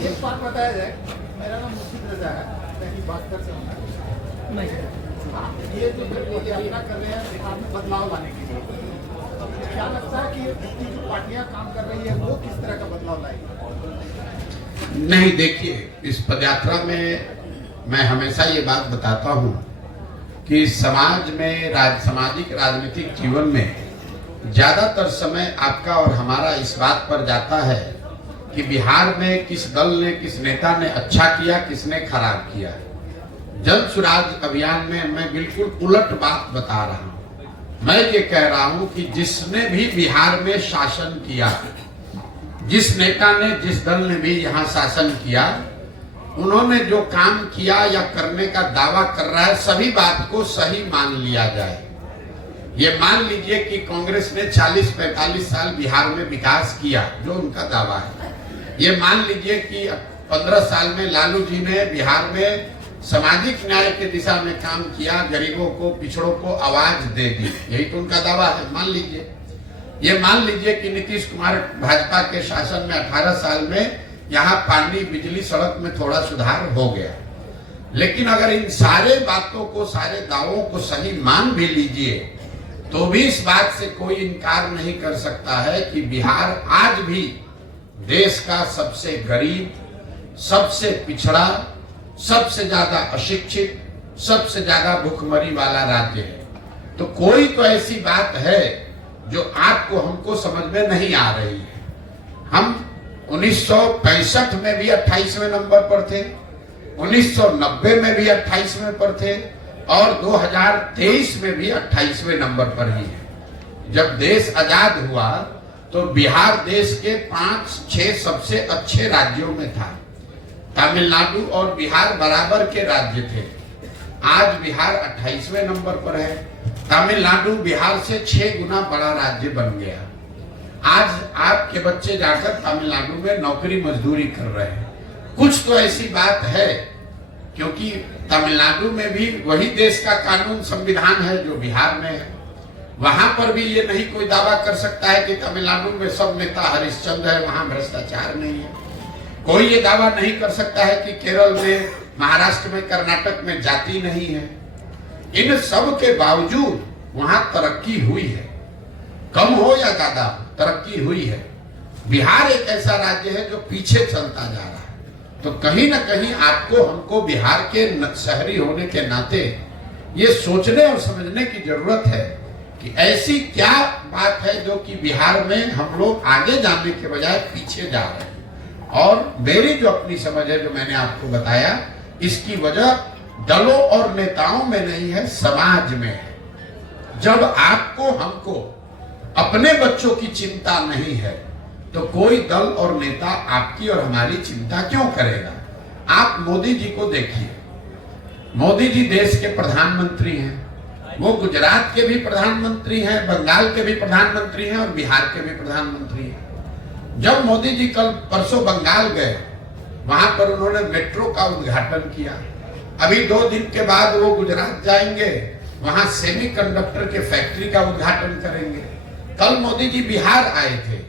एक बात बताया जाए, मेरा नाम मुफ्ती रजा है, मैं ही बात कर सकता हूँ। नहीं, ये जो यात्रा कर रहे हैं बिहार में बदलाव लाने के लिए, क्या लगता है कि इतनी जो पार्टियां काम कर रही है वो किस तरह का बदलाव लाएगी? नहीं, देखिए, इस पदयात्रा में मैं हमेशा ये बात बताता हूँ कि समाज में सामाजिक राजनीतिक जीवन में ज्यादातर समय आपका और हमारा इस बात पर जाता है कि बिहार में किस दल ने, किस नेता ने अच्छा किया, किसने खराब किया। जन स्वराज अभियान में मैं बिल्कुल उलट बात बता रहा हूँ। मैं ये कह रहा हूँ कि जिसने भी बिहार में शासन किया, जिस नेता ने, जिस दल ने भी यहाँ शासन किया, उन्होंने जो काम किया या करने का दावा कर रहा है, सभी बात को सही मान लिया जाए। ये मान लीजिए कि कांग्रेस ने 40-45 साल बिहार में विकास किया, जो उनका दावा है। ये मान लीजिए कि 15 साल में लालू जी ने बिहार में सामाजिक न्याय के दिशा में काम किया, गरीबों को, पिछड़ों को आवाज दे दी, यही तो उनका दावा है। मान लीजिए, ये मान लीजिए कि नीतीश कुमार भाजपा के शासन में 18 साल में यहाँ पानी, बिजली, सड़क में थोड़ा सुधार हो गया। लेकिन अगर इन सारे बातों को, सारे दावों को सही मान भी लीजिए, तो भी इस बात से कोई इनकार नहीं कर सकता है कि बिहार आज भी देश का सबसे गरीब, सबसे पिछड़ा, सबसे ज्यादा अशिक्षित, सबसे ज्यादा भूखमरी वाला राज्य है। तो कोई तो ऐसी बात है जो आपको, हमको समझ में नहीं आ रही है। हम 1965 में भी 28वें नंबर पर थे, 1990 में भी 28वें पर थे और 2023 में भी 28वें नंबर पर ही है। जब देश आजाद हुआ तो बिहार देश के 5-6 सबसे अच्छे राज्यों में था। तमिलनाडु और बिहार बराबर के राज्य थे। आज बिहार 28वें नंबर पर है। तमिलनाडु बिहार से 6 गुना बड़ा राज्य बन गया। आज आपके बच्चे जाकर तमिलनाडु में नौकरी मजदूरी कर रहे हैं। कुछ तो ऐसी बात है, क्योंकि तमिलनाडु में भी वही देश का कानून, संविधान है जो बिहार में है। वहां पर भी ये नहीं कोई दावा कर सकता है कि तमिलनाडु में सब नेता हरिश्चंद्र है, वहां भ्रष्टाचार नहीं है। कोई ये दावा नहीं कर सकता है कि केरल में, महाराष्ट्र में, कर्नाटक में जाति नहीं है। इन सब के बावजूद वहां तरक्की हुई है, कम हो या ज्यादा, तरक्की हुई है। बिहार एक ऐसा राज्य है जो पीछे चलता जा रहा है। तो कहीं ना कहीं आपको, हमको बिहार के शहरी होने के नाते ये सोचने और समझने की जरूरत है कि ऐसी क्या बात है जो कि बिहार में हम लोग आगे जाने के बजाय पीछे जा रहे हैं। और मेरी जो अपनी समझ है, जो मैंने आपको बताया, इसकी वजह दलों और नेताओं में नहीं है, समाज में है। जब आपको, हमको अपने बच्चों की चिंता नहीं है तो कोई दल और नेता आपकी और हमारी चिंता क्यों करेगा? आप मोदी जी को देखिए। मोदी जी देश के प्रधानमंत्री हैं। वो गुजरात के भी प्रधानमंत्री हैं, बंगाल के भी प्रधानमंत्री हैं और बिहार के भी प्रधानमंत्री हैं। जब मोदी जी कल परसों बंगाल गए, वहां पर उन्होंने मेट्रो का उद्घाटन किया। अभी 2 दिन के बाद वो गुजरात जाएंगे, वहां सेमीकंडक्टर के फैक्ट्री का उद्घाटन करेंगे। कल मोदी जी बिहार आए थे,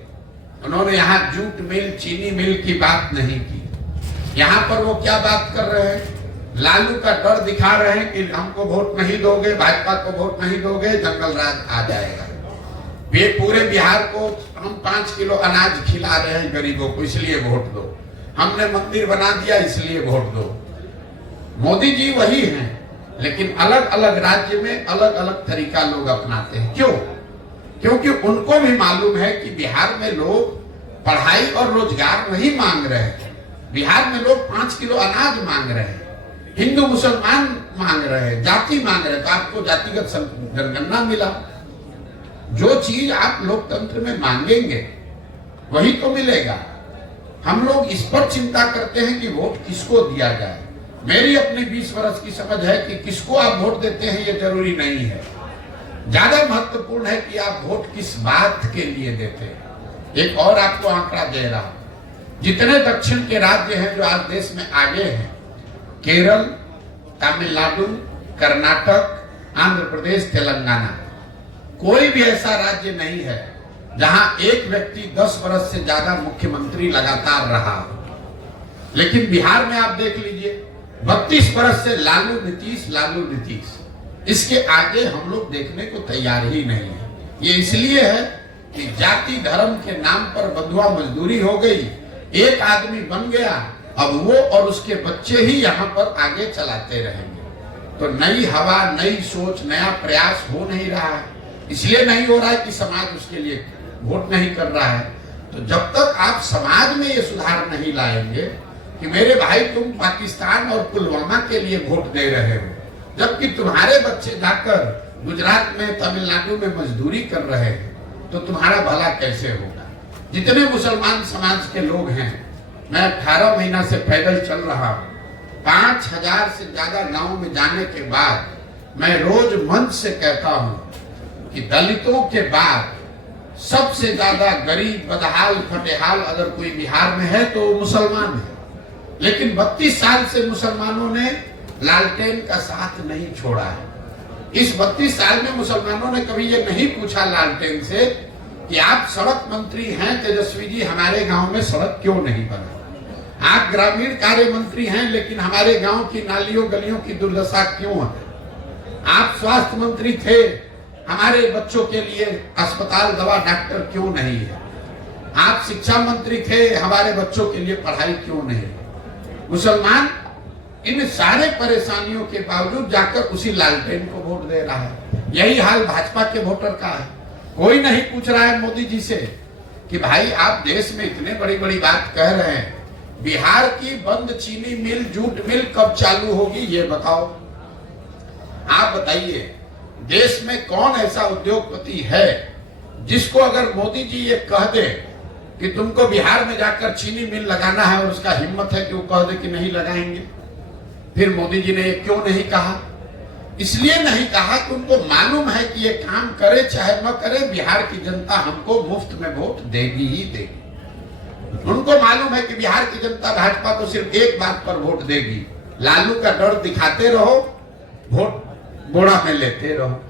उन्होंने यहाँ जूट मिल, चीनी मिल की बात नहीं की। यहाँ पर वो क्या बात कर रहे हैं? लालू का डर दिखा रहे हैं कि हमको वोट नहीं दोगे, भाजपा को वोट नहीं दोगे, जंगल राज आ जाएगा। ये पूरे बिहार को हम 5 किलो अनाज खिला रहे हैं गरीबों को, इसलिए वोट दो। हमने मंदिर बना दिया, इसलिए वोट दो। मोदी जी वही हैं, लेकिन अलग अलग राज्य में अलग अलग तरीका लोग अपनाते हैं। क्यों? क्योंकि उनको भी मालूम है कि बिहार में लोग पढ़ाई और रोजगार नहीं मांग रहे हैं। बिहार में लोग 5 किलो अनाज मांग रहे हैं, हिंदू मुसलमान मांग रहे हैं, जाति मांग रहे हैं। तो आपको जातिगत जनगणना मिला। जो चीज आप लोकतंत्र में मांगेंगे वही तो मिलेगा। हम लोग इस पर चिंता करते हैं कि वोट किसको दिया जाए। मेरी अपनी 20 वर्ष की समझ है कि किसको आप वोट देते हैं ये जरूरी नहीं है। ज्यादा महत्वपूर्ण है कि आप वोट किस बात के लिए देते हैं। एक और आपको आंकड़ा दे रहा हूं, जितने दक्षिण के राज्य हैं जो आज देश में आगे हैं, केरल, तमिलनाडु, कर्नाटक, आंध्र प्रदेश, तेलंगाना, कोई भी ऐसा राज्य नहीं है जहां एक व्यक्ति 10 वर्ष से ज्यादा मुख्यमंत्री लगातार रहा। लेकिन बिहार में आप देख लीजिए 32 बरस से लालू नीतीश, इसके आगे हम लोग देखने को तैयार ही नहीं है। ये इसलिए है कि जाति धर्म के नाम पर बंधुआ मजदूरी हो गई, एक आदमी बन गया, अब वो और उसके बच्चे ही यहाँ पर आगे चलाते रहेंगे। तो नई हवा, नई सोच, नया प्रयास हो नहीं रहा है। इसलिए नहीं हो रहा है कि समाज उसके लिए वोट नहीं कर रहा है। तो जब तक आप समाज में ये सुधार नहीं लाएंगे कि मेरे भाई तुम पाकिस्तान और पुलवामा के लिए वोट दे रहे हो, जबकि तुम्हारे बच्चे जाकर गुजरात में, तमिलनाडु में मजदूरी कर रहे हैं, तो तुम्हारा भला कैसे होगा। जितने मुसलमान समाज के लोग हैं, मैं 18 महीना से पैदल चल रहा हूँ, 5000 से ज्यादा गांव में जाने के बाद मैं रोज मंच से कहता हूँ कि दलितों के बाद सबसे ज्यादा गरीब, बदहाल, फटेहाल अगर कोई बिहार में है तो मुसलमान है। लेकिन 32 साल से मुसलमानों ने लालटेन का साथ नहीं छोड़ा है। इस 32 साल में मुसलमानों ने कभी ये नहीं पूछा लालटेन से कि आप सड़क मंत्री हैं तेजस्वी जी, हमारे गांव में सड़क क्यों नहीं बना। आप ग्रामीण कार्य मंत्री हैं, लेकिन हमारे गांव की नालियों गलियों की दुर्दशा क्यों है। आप स्वास्थ्य मंत्री थे, हमारे बच्चों के लिए अस्पताल, दवा, डॉक्टर क्यों नहीं है। आप शिक्षा मंत्री थे, हमारे बच्चों के लिए पढ़ाई क्यों नहीं है। मुसलमान इन सारे परेशानियों के बावजूद जाकर उसी लालटेन को वोट दे रहा है। यही हाल भाजपा के वोटर का है। कोई नहीं पूछ रहा है मोदी जी से कि भाई आप देश में इतने बड़ी बड़ी बात कह रहे हैं, बिहार की बंद चीनी मिल, जूट मिल कब चालू होगी ये बताओ। आप बताइए, देश में कौन ऐसा उद्योगपति है जिसको अगर मोदी जी ये कह दे कि तुमको बिहार में जाकर चीनी मिल लगाना है, और उसका हिम्मत है कि वो कह दे कि नहीं लगाएंगे। फिर मोदी जी ने ये क्यों नहीं कहा? इसलिए नहीं कहा कि उनको मालूम है कि ये काम करे चाहे न करे, बिहार की जनता हमको मुफ्त में वोट देगी ही देगी। उनको मालूम है कि बिहार की जनता भाजपा को सिर्फ एक बात पर वोट देगी, लालू का डर दिखाते रहो, वोट बोड़ा में लेते रहो,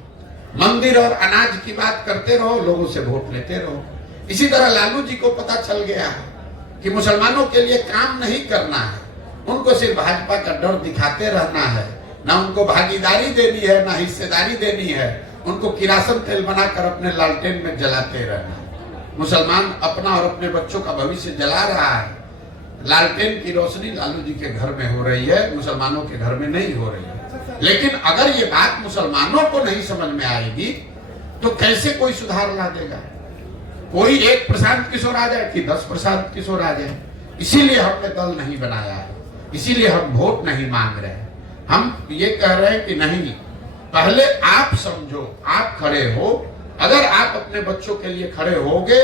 मंदिर और अनाज की बात करते रहो, लोगों से वोट लेते रहो। इसी तरह लालू जी को पता चल गया है कि मुसलमानों के लिए काम नहीं करना है, उनको सिर्फ भाजपा का डर दिखाते रहना है, ना उनको भागीदारी देनी है, ना हिस्सेदारी देनी है, उनको किरासन तेल बनाकर अपने लालटेन में जलाते रहना है। मुसलमान अपना और अपने बच्चों का भविष्य जला रहा है। लालटेन की रोशनी लालू जी के घर में हो रही है, मुसलमानों के घर में नहीं हो रही है। लेकिन अगर ये बात मुसलमानों को नहीं समझ में आएगी तो कैसे कोई सुधार ला देगा। कोई एक प्रशांत किशोर आ जाए कि 10 प्रशांत किशोर आ जाए। इसीलिए हमने दल नहीं बनाया है, इसीलिए हम वोट नहीं मांग रहे हैं। हम ये कह रहे हैं कि नहीं, पहले आप समझो, आप खड़े हो। अगर आप अपने बच्चों के लिए खड़े होगे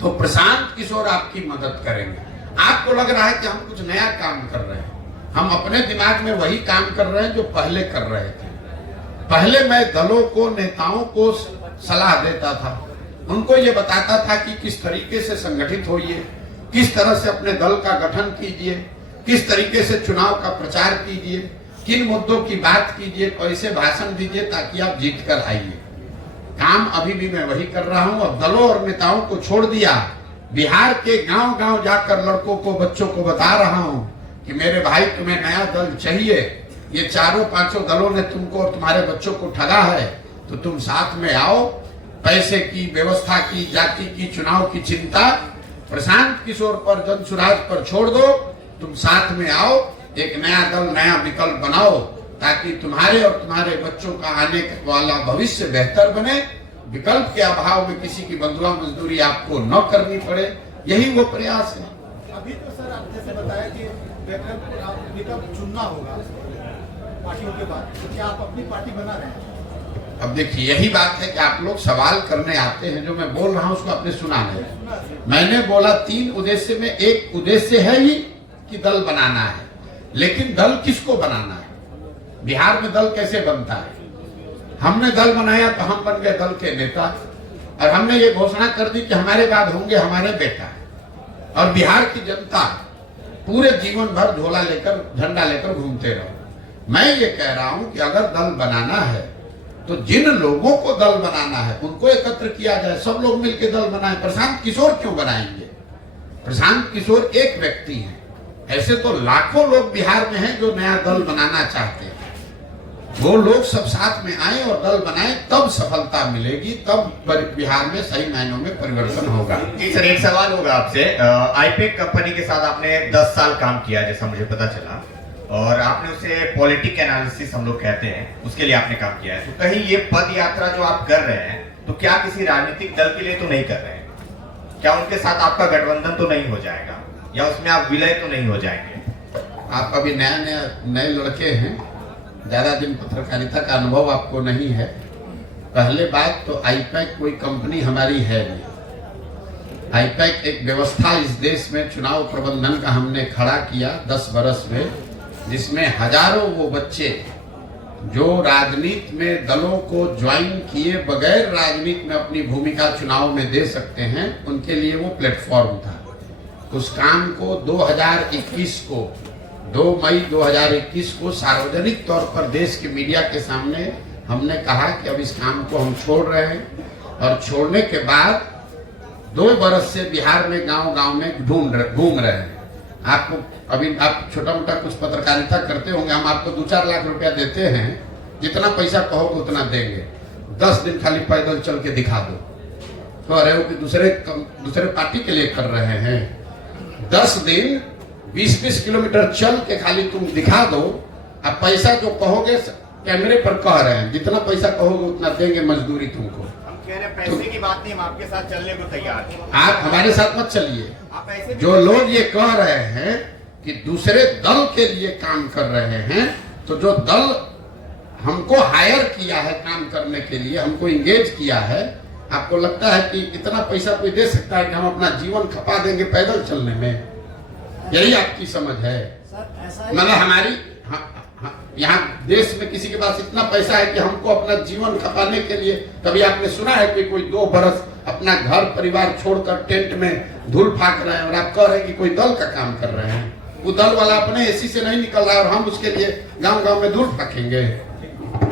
तो प्रशांत किशोर आपकी मदद करेंगे। आपको लग रहा है कि हम कुछ नया काम कर रहे हैं, हम अपने दिमाग में वही काम कर रहे हैं जो पहले कर रहे थे। पहले मैं दलों को, नेताओं को सलाह देता था, उनको ये बताता था कि किस तरीके से संगठित होइए, किस तरह से अपने दल का गठन कीजिए, किस तरीके से चुनाव का प्रचार कीजिए, किन मुद्दों की बात कीजिए, कैसे भाषण दीजिए ताकि आप जीत कर आइए। काम अभी भी मैं वही कर रहा हूं। अब दलों और नेताओं को छोड़ दिया, बिहार के गांव गांव जाकर लड़कों को, बच्चों को बता रहा हूं कि मेरे भाई तुम्हें नया दल चाहिए, ये 4-5 दलों ने तुमको और तुम्हारे बच्चों को ठगा है, तो तुम साथ में आओ। पैसे की, व्यवस्था की, जाति की, चुनाव की चिंता प्रशांत किशोर पर, जनसुराज पर छोड़ दो, तुम साथ में आओ, एक नया दल, नया विकल्प बनाओ ताकि तुम्हारे और तुम्हारे बच्चों का आने वाला भविष्य बेहतर बने। विकल्प के अभाव में किसी की बंधुआ मजदूरी आपको न करनी पड़े, यही वो प्रयास है। अभी तो सर आप जैसे बताया कि विकल्प चुनना होगा पार्टियों के बाद, तो क्या आप अपनी पार्टी बना रहे हैं? अब देखिए, यही बात है कि आप लोग सवाल करने आते हैं, जो मैं बोल रहा हूं उसको आपने सुना नहीं। मैंने बोला 3 उद्देश्य में एक उद्देश्य है ही कि दल बनाना है, लेकिन दल किसको बनाना है? बिहार में दल कैसे बनता है? हमने दल बनाया तो हम बन गए दल के नेता, और हमने ये घोषणा कर दी कि हमारे बाद होंगे हमारे बेटा, और बिहार की जनता पूरे जीवन भर झोला लेकर, झंडा लेकर घूमते रहो। मैं ये कह रहा हूं कि अगर दल बनाना है तो जिन लोगों को दल बनाना है उनको एकत्र किया जाए, सब लोग मिलकर दल बनाएं। प्रशांत किशोर क्यों बनाएंगे? प्रशांत किशोर एक व्यक्ति है, ऐसे तो लाखों लोग बिहार में हैं जो नया दल बनाना चाहते हैं। वो लोग सब साथ में आए और दल बनाए, तब सफलता मिलेगी, तब बिहार में सही मायनों में परिवर्तन होगा। जी सर, एक सवाल होगा आपसे। आईपेक कंपनी के साथ आपने 10 साल काम किया, जैसा मुझे पता चला, और आपने उसे पॉलिटिक एनालिसिस हम लोग कहते हैं, उसके लिए आपने काम किया है। तो कहीं ये पद यात्रा जो आप कर रहे हैं, तो क्या किसी राजनीतिक दल के लिए तो नहीं कर रहे हैं? क्या उनके साथ आपका गठबंधन तो नहीं हो जाएगा, या उसमें आप विलय तो नहीं हो जाएंगे? आप अभी नए लड़के हैं, ज्यादा दिन पत्रकारिता का अनुभव आपको नहीं है। पहले बात तो आईपैक कोई कंपनी हमारी है नहीं। आईपैक एक व्यवस्था इस देश में चुनाव प्रबंधन का हमने खड़ा किया 10 बरस में, जिसमें हजारों वो बच्चे जो राजनीति में दलों को ज्वाइन किए बगैर राजनीति में अपनी भूमिका चुनाव में दे सकते हैं, उनके लिए वो प्लेटफॉर्म था। उस काम को 2021 को 2 मई 2021 को सार्वजनिक तौर पर देश के मीडिया के सामने हमने कहा कि अब इस काम को हम छोड़ रहे हैं, और छोड़ने के बाद 2 बरस से बिहार में गांव-गांव में घूम रहे हैं। आपको अभी आप छोटा मोटा कुछ पत्रकारिता करते होंगे, हम आपको 2-4 लाख रुपया देते हैं, जितना पैसा कहोगे उतना देंगे। 10 दिन खाली पैदल चल के दिखा दो, कह रहे हो कि दूसरे पार्टी के लिए कर रहे हैं। 10 दिन 20-20 किलोमीटर चल के खाली तुम दिखा दो। अब पैसा जो कहोगे कैमरे पर कह रहे हैं, जितना पैसा कहोगे उतना देंगे मजदूरी तुमको। हम कह रहे हैं पैसे की बात नहीं, हम आपके साथ चलने को तैयार हैं। आप हमारे साथ मत चलिए। आप ऐसे जो लोग ये कह रहे हैं कि दूसरे दल के लिए काम कर रहे हैं, तो जो दल हमको हायर किया है काम करने के लिए, हमको इंगेज किया है, आपको लगता है कि इतना पैसा कोई दे सकता है कि हम अपना जीवन खपा देंगे पैदल चलने में? यही आपकी समझ है? मतलब हमारी यहाँ देश में किसी के पास इतना पैसा है कि हमको अपना जीवन खपाने के लिए, कभी आपने सुना है कि कोई 2 बरस अपना घर परिवार छोड़कर टेंट में धूल फाक रहे हैं और आप कह रहे हैं कि कोई दल का काम कर रहे हैं? वो दल वाला अपने एसी से नहीं निकल रहा है और हम उसके लिए गांव-गांव में धूल फाकेंगे?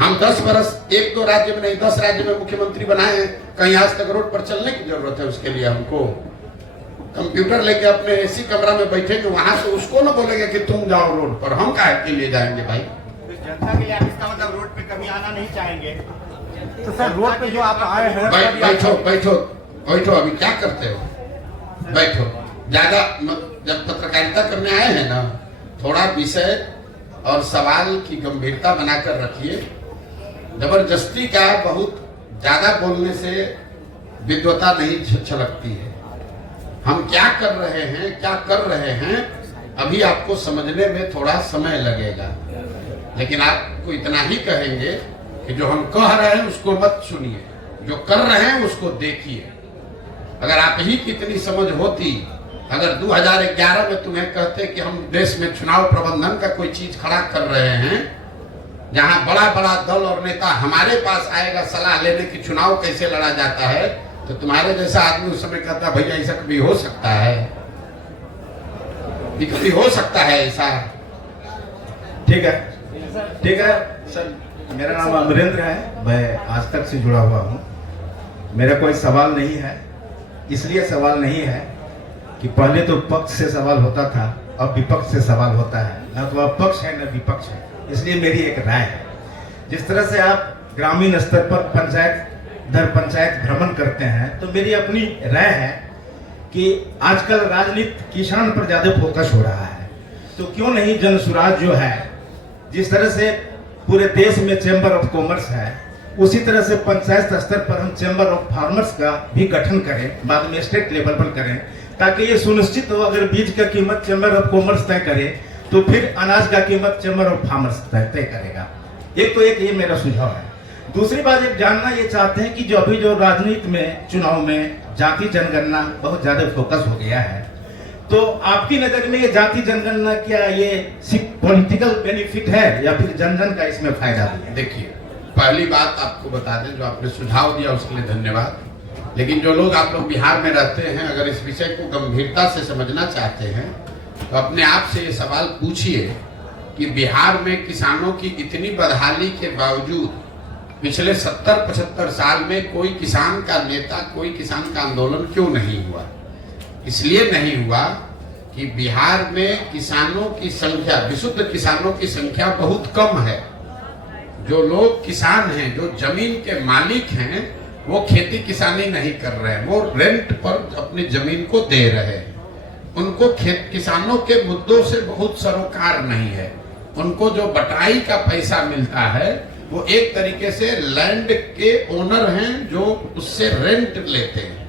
हम 10 बरस 1-2 राज्य में नहीं 10 राज्य में मुख्यमंत्री बनाए हैं, कहीं आज तक रोड पर चलने की जरूरत है? उसके लिए हमको कंप्यूटर लेके अपने एसी कमरा में बैठे, वहां से उसको ना बोलेंगे कि तुम जाओ रोड पर, हम काहे के लिए जाएंगे भाई? जनता के लिए आप इसका मतलब रोड पे कभी आना नहीं चाहेंगे? तो सर रोड पे जो आप आए हैं, बैठो अभी क्या करते हो? बैठो। ज्यादा जब पत्रकारिता करने आए हैं ना, थोड़ा विषय और सवाल की गंभीरता बनाकर रखिए। जबरदस्ती का बहुत ज्यादा बोलने से विद्वता नहीं छलकती है। हम क्या कर रहे हैं अभी आपको समझने में थोड़ा समय लगेगा, लेकिन आपको इतना ही कहेंगे कि जो हम कह रहे हैं उसको मत सुनिए, जो कर रहे हैं उसको देखिए। अगर आप ही की इतनी समझ होती, अगर 2011 में तुम्हें कहते कि हम देश में चुनाव प्रबंधन का कोई चीज खड़ा कर रहे हैं, जहां बड़ा बड़ा दल और नेता हमारे पास आएगा सलाह लेने की चुनाव कैसे लड़ा जाता है, तो तुम्हारे जैसा आदमी उस समय कहता भैया ऐसा कभी हो सकता है? कभी हो सकता है ऐसा? ठीक है सर, मेरा नाम अमरेंद्र है, मैं आज तक से जुड़ा हुआ हूँ। मेरा कोई सवाल नहीं है, इसलिए सवाल नहीं है कि पहले तो पक्ष से सवाल होता था, अब विपक्ष से सवाल होता है। न तो अब पक्ष है न विपक्ष है, इसलिए मेरी एक राय है। जिस तरह से आप ग्रामीण स्तर पर पंचायत दर पंचायत भ्रमण करते हैं, तो मेरी अपनी राय है कि आजकल राजनीति किसान पर ज्यादा फोकस हो रहा है। तो क्यों नहीं जन सुराज जो है, जिस तरह से पूरे देश में चैम्बर ऑफ कॉमर्स है, उसी तरह से पंचायत स्तर पर हम चैम्बर ऑफ फार्मर्स का भी गठन करें, बाद में स्टेट लेवल पर करें, ताकि ये सुनिश्चित हो अगर बीज का कीमत चैम्बर ऑफ कॉमर्स तय करे तो फिर अनाज का कीमत चैम्बर ऑफ फार्मर्स तय करेगा। एक ये मेरा सुझाव है। दूसरी बात एक जानना ये चाहते हैं कि जो अभी जो राजनीति में चुनाव में जाति जनगणना बहुत ज्यादा फोकस हो गया है, तो आपकी नजर में ये जाति जनगणना क्या ये सिर्फ पॉलिटिकल बेनिफिट है या फिर जन जन का इसमें फायदा है? देखिए, पहली बात आपको बता दें, जो आपने सुझाव दिया उसके लिए धन्यवाद। लेकिन जो लोग आप लोग बिहार में रहते हैं, अगर इस विषय को गंभीरता से समझना चाहते हैं तो अपने आप से ये सवाल पूछिए कि बिहार में किसानों की इतनी बदहाली के बावजूद पिछले 70-75 साल में कोई किसान का नेता, कोई किसान का आंदोलन क्यों नहीं हुआ? इसलिए नहीं हुआ कि बिहार में किसानों की संख्या, विशुद्ध किसानों की संख्या बहुत कम है। जो लोग किसान हैं, जो जमीन के मालिक हैं, वो खेती किसानी नहीं कर रहे हैं, वो रेंट पर अपनी जमीन को दे रहे हैं। उनको किसानों के मुद्दों से बहुत सरोकार नहीं है। उनको जो बटाई का पैसा मिलता है वो एक तरीके से लैंड के ओनर हैं जो उससे रेंट लेते हैं,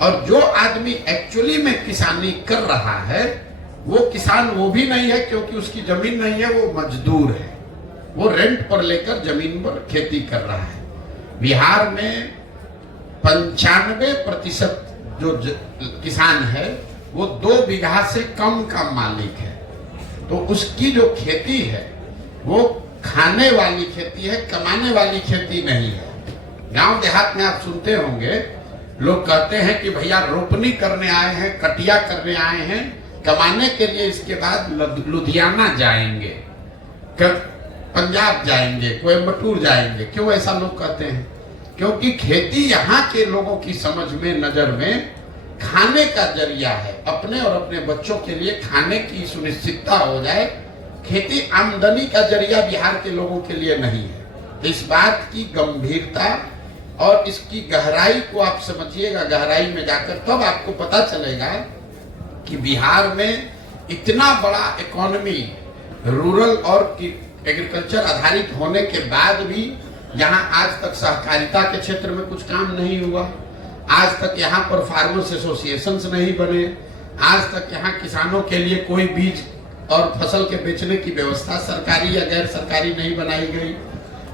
और जो आदमी एक्चुअली में किसानी कर रहा है वो किसान वो भी नहीं है, क्योंकि उसकी जमीन नहीं है, वो मजदूर है, वो रेंट पर लेकर जमीन पर खेती कर रहा है। बिहार में 95% जो किसान है वो 2 बीघा से कम का मालिक है। तो उसकी जो खेती है वो खाने वाली खेती है, कमाने वाली खेती नहीं है। गांव देहात में आप सुनते होंगे लोग कहते हैं कि भैया रोपनी करने आए हैं, कटिया करने आए हैं, कमाने के लिए इसके बाद लुधियाना जाएंगे, पंजाब जाएंगे, कोयम्बटूर जाएंगे। क्यों ऐसा लोग कहते हैं? क्योंकि खेती यहाँ के लोगों की समझ में, नजर में खाने का जरिया है, अपने और अपने बच्चों के लिए खाने की सुनिश्चितता हो जाए। खेती आमदनी का जरिया बिहार के लोगों के लिए नहीं है। तो इस बात की गंभीरता और इसकी गहराई को आप समझिएगा, गहराई में जाकर तब आपको पता चलेगा कि बिहार में इतना बड़ा इकोनॉमी रूरल और एग्रीकल्चर आधारित होने के बाद भी यहाँ आज तक सहकारिता के क्षेत्र में कुछ काम नहीं हुआ। आज तक यहाँ पर फार्मर्स एसोसिएशंस नहीं बने। आज तक यहाँ किसानों के लिए कोई बीज और फसल के बेचने की व्यवस्था सरकारी या गैर सरकारी नहीं बनाई गई।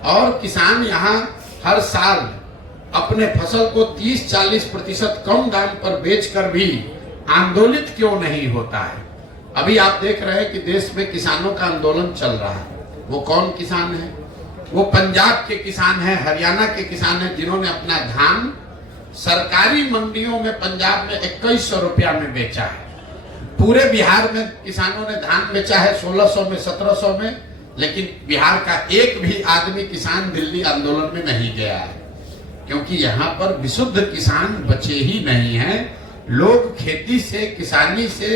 और किसान यहाँ हर साल अपने फसल को 30-40% कम दाम पर बेचकर भी आंदोलित क्यों नहीं होता है? अभी आप देख रहे हैं कि देश में किसानों का आंदोलन चल रहा है। वो कौन किसान है? वो पंजाब के किसान हैं, हरियाणा के किसान हैं, जिन्होंने अपना धान सरकारी मंडियों में पंजाब में 2100 रुपया में बेचा है। पूरे बिहार में किसानों ने धान बेचा है 1600 में, 1700 में, लेकिन बिहार का एक भी आदमी किसान दिल्ली आंदोलन में नहीं गया है, क्योंकि यहाँ पर विशुद्ध किसान बचे ही नहीं हैं। लोग खेती से, किसानी से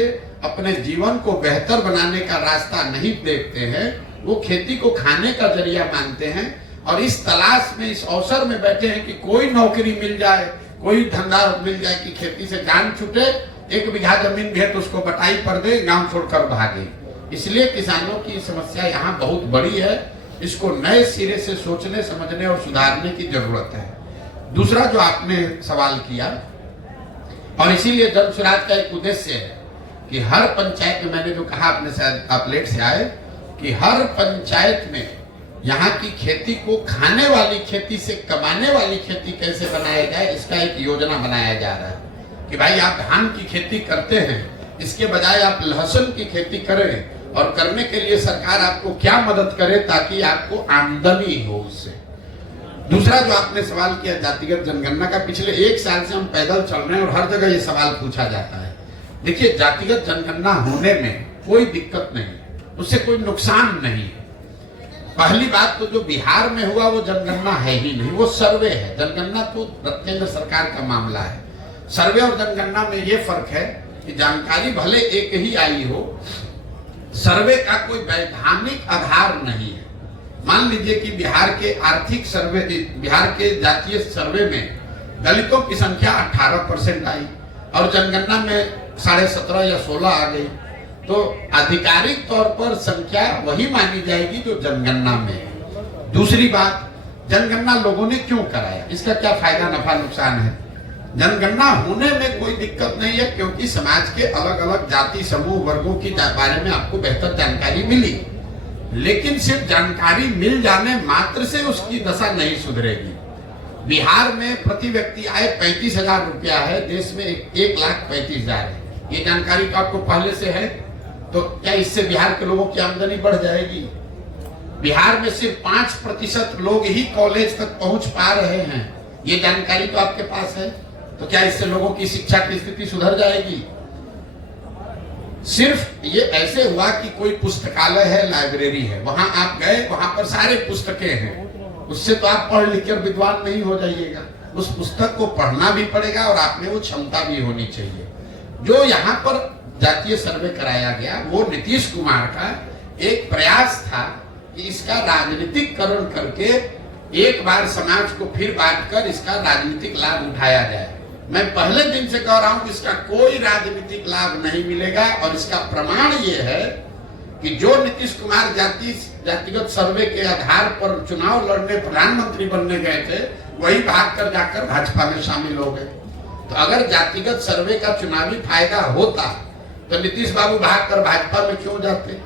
अपने जीवन को बेहतर बनाने का रास्ता नहीं देखते हैं, वो खेती को खाने का जरिया मानते हैं। और इस तलाश में, इस अवसर में बैठे हैं कि कोई नौकरी मिल जाए, कोई धंधा मिल जाए कि खेती से जान छूटे, 1 बीघा जमीन भी है तो उसको बटाई पर दे, गांव छोड़कर भागे। इसलिए किसानों की समस्या यहाँ बहुत बड़ी है। इसको नए सिरे से सोचने, समझने और सुधारने की जरूरत है। दूसरा जो आपने सवाल किया, और इसीलिए जन स्वराज का एक उद्देश्य है कि हर पंचायत में, मैंने जो कहा, आपने शायद आप लेट से आए, कि हर पंचायत में यहाँ की खेती को खाने वाली खेती से कमाने वाली खेती कैसे बनाया जाए, इसका एक योजना बनाया जा रहा है। कि भाई आप धान की खेती करते हैं, इसके बजाय आप लहसुन की खेती करें, और करने के लिए सरकार आपको क्या मदद करे ताकि आपको आमदनी हो उससे। दूसरा जो आपने सवाल किया जातिगत जनगणना का, पिछले 1 साल से हम पैदल चल रहे हैं और हर जगह ये सवाल पूछा जाता है। देखिए, जातिगत जनगणना होने में कोई दिक्कत नहीं, उससे कोई नुकसान नहीं। पहली बात तो जो बिहार में हुआ वो जनगणना है ही नहीं, वो सर्वे है। जनगणना तो केंद्र सरकार का मामला है। सर्वे और जनगणना में ये फर्क है कि जानकारी भले एक ही आई हो, सर्वे का कोई वैधानिक आधार नहीं है। मान लीजिए कि बिहार के आर्थिक सर्वे, बिहार के जातीय सर्वे में दलितों की संख्या 18% आई और जनगणना में 17.5 या 16 आ गई, तो आधिकारिक तौर पर संख्या वही मानी जाएगी जो जनगणना में है। दूसरी बात, जनगणना लोगों ने क्यों कराया, इसका क्या फायदा, नफा, नुकसान है? जनगणना होने में कोई दिक्कत नहीं है, क्योंकि समाज के अलग अलग जाति समूह वर्गों की बारे में आपको बेहतर जानकारी मिली। लेकिन सिर्फ जानकारी मिल जाने मात्र से उसकी दशा नहीं सुधरेगी। बिहार में प्रति व्यक्ति आय 35,000 रुपया है, देश में 1,35,000 है। ये जानकारी तो आपको पहले से है, तो क्या इससे बिहार के लोगों की आमदनी बढ़ जाएगी? बिहार में सिर्फ 5% लोग ही कॉलेज तक पहुंच पा रहे हैं, ये जानकारी तो आपके पास है। तो क्या इससे लोगों की शिक्षा की स्थिति सुधर जाएगी? सिर्फ ये ऐसे हुआ कि कोई पुस्तकालय है, लाइब्रेरी है, वहां आप गए, वहां पर सारे पुस्तकें हैं, उससे तो आप पढ़ लिख कर विद्वान नहीं हो जाइएगा। उस पुस्तक को पढ़ना भी पड़ेगा और आप में वो क्षमता भी होनी चाहिए। जो यहाँ पर जातीय सर्वे कराया गया वो नीतीश कुमार का एक प्रयास था कि इसका राजनीतिकरण करके एक बार समाज को फिर बांटकर इसका राजनीतिक लाभ उठाया जाए। मैं पहले दिन से कह रहा हूं कि इसका कोई राजनीतिक लाभ नहीं मिलेगा, और इसका प्रमाण ये है कि जो नीतीश कुमार जातिगत सर्वे के आधार पर चुनाव लड़ने प्रधानमंत्री बनने गए थे, वही भागकर जाकर भाजपा में शामिल हो गए। तो अगर जातिगत सर्वे का चुनावी फायदा होता तो नीतीश बाबू भागकर भाजपा में क्यों जाते?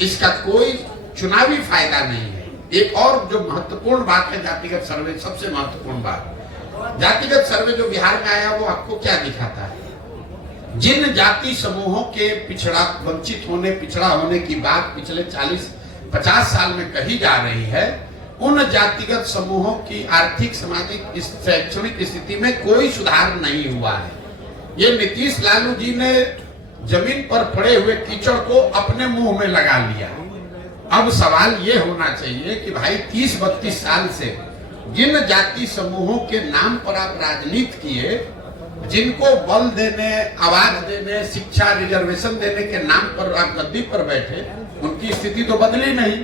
इसका कोई चुनावी फायदा नहीं है। एक और जो महत्वपूर्ण बात है जातिगत सर्वे, सबसे महत्वपूर्ण बात, जातिगत सर्वे जो बिहार में आया वो आपको क्या दिखाता है? जिन जाति समूहों के वंचित होने, पिछड़ा होने की बात पिछले 40-50 साल में कही जा रही है, उन जातिगत समूहों की आर्थिक, सामाजिक, शैक्षणिक स्थिति में कोई सुधार नहीं हुआ है। ये नीतीश लालू जी ने जमीन पर पड़े हुए कीचड़ को अपने मुंह में लगा लिया। अब सवाल ये होना चाहिए कि भाई 30-32 साल से जिन जाति समूहों के नाम पर आप राजनीति किए, जिनको बल देने, आवाज देने, शिक्षा, रिजर्वेशन देने के नाम पर आप गद्दी पर बैठे, उनकी स्थिति तो बदली नहीं।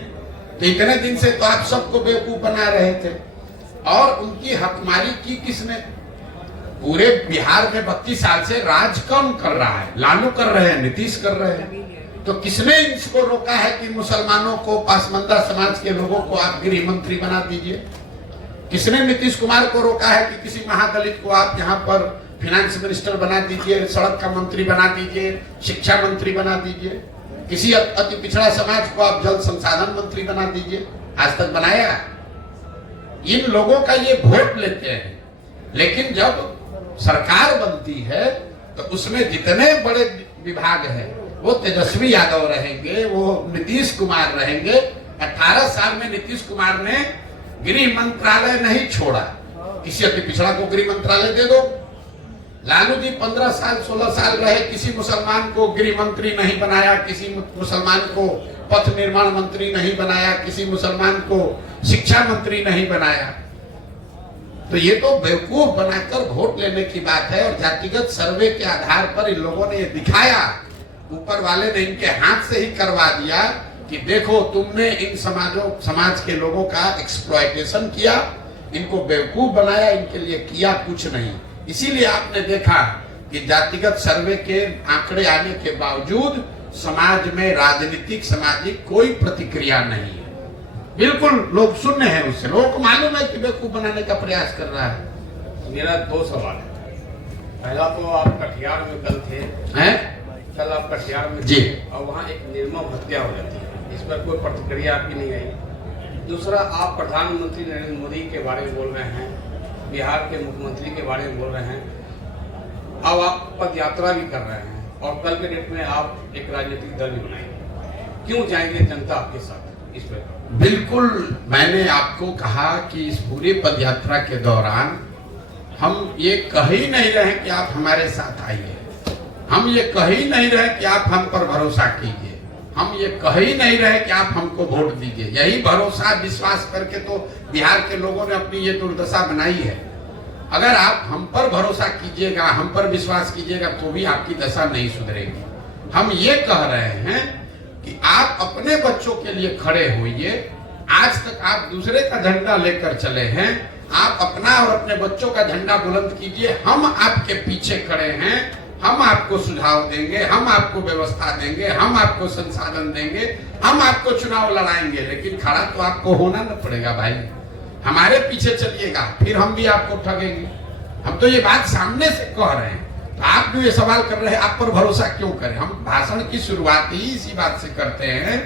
तो इतने दिन से तो आप सबको बेवकूफ बना रहे थे, और उनकी हकमारी की किसने? पूरे बिहार में 32 साल से राज कौन कर रहा है? लालू कर रहे हैं, नीतीश कर रहे हैं। तो किसने इसको रोका है कि मुसलमानों को, पासमंदा समाज के लोगों को आप गृह मंत्री बना दीजिए? किसने नीतीश कुमार को रोका है कि किसी महादलित को आप यहाँ पर फाइनेंस मिनिस्टर बना दीजिए, सड़क का मंत्री बना दीजिए, शिक्षा मंत्री बना दीजिए, किसी अति पिछड़ा समाज को आप जल संसाधन मंत्री बना दीजिए? आज तक बनाया? इन लोगों का ये वोट लेते हैं, लेकिन जब सरकार बनती है तो उसमें जितने बड़े विभाग हैं वो तेजस्वी यादव रहेंगे, वो नीतीश कुमार रहेंगे। 18 साल में नीतीश कुमार ने गृह मंत्रालय नहीं छोड़ा, किसी अति पिछड़ा को गृह मंत्रालय दे दो। लालू जी 15 साल 16 साल रहे, किसी मुसलमान को गृह मंत्री नहीं बनाया, किसी मुसलमान को पथ निर्माण मंत्री नहीं बनाया, किसी मुसलमान को शिक्षा मंत्री नहीं बनाया। तो ये तो बेवकूफ बनाकर वोट लेने की बात है। और जातिगत सर्वे के आधार पर इन लोगों ने ये दिखाया, ऊपर वाले ने इनके हाथ से ही करवा दिया कि देखो तुमने इन समाज के लोगों का एक्सप्लॉयटेशन किया, इनको बेवकूफ बनाया, इनके लिए किया कुछ नहीं। इसीलिए आपने देखा कि जातिगत सर्वे के आंकड़े आने के बावजूद समाज में राजनीतिक, सामाजिक कोई प्रतिक्रिया नहीं है। बिल्कुल लोग शून्य हैं उससे। लोगों को मालूम है कि बेवकूफ बनाने का प्रयास कर रहा है। मेरा 2 सवाल है। पहला तो आप कटिहार में कल थे, कल आप कटिहार में जी, और वहाँ एक निर्मम हत्या हो जाती है, इस पर कोई प्रतिक्रिया आपकी नहीं आई। दूसरा, आप प्रधानमंत्री नरेंद्र मोदी के बारे में बोल रहे हैं, बिहार के मुख्यमंत्री के बारे में बोल रहे हैं, अब आप पद यात्रा भी कर रहे हैं, और कल के डेट में आप एक राजनीतिक दल भी बनाएंगे। क्यों जाएंगे जनता आपके साथ इस पर? बिल्कुल, मैंने आपको कहा कि इस पूरे पद यात्रा के दौरान हम ये कह ही नहीं रहे कि आप हमारे साथ आइए, हम ये कह ही नहीं रहे कि आप हम पर भरोसा कीजिए, हम ये कह ही नहीं रहे कि आप हमको वोट दीजिए। यही भरोसा, विश्वास करके तो बिहार के लोगों ने अपनी ये दुर्दशा बनाई है। अगर आप हम पर भरोसा कीजिएगा, हम पर विश्वास कीजिएगा, तो भी आपकी दशा नहीं सुधरेगी। हम ये कह रहे हैं कि आप अपने बच्चों के लिए खड़े होइए। आज तक आप दूसरे का झंडा लेकर चले हैं, आप अपना और अपने बच्चों का झंडा बुलंद कीजिए। हम आपके पीछे खड़े हैं, हम आपको सुझाव देंगे, हम आपको व्यवस्था देंगे, हम आपको संसाधन देंगे, हम आपको चुनाव लड़ाएंगे। लेकिन खड़ा तो आपको होना न पड़ेगा भाई। हमारे पीछे चलिएगा, फिर हम भी आपको ठगेंगे। हम तो ये बात सामने से कह रहे हैं। तो आप जो ये सवाल कर रहे हैं, आप पर भरोसा क्यों करें? हम भाषण की शुरुआत ही इसी बात से करते हैं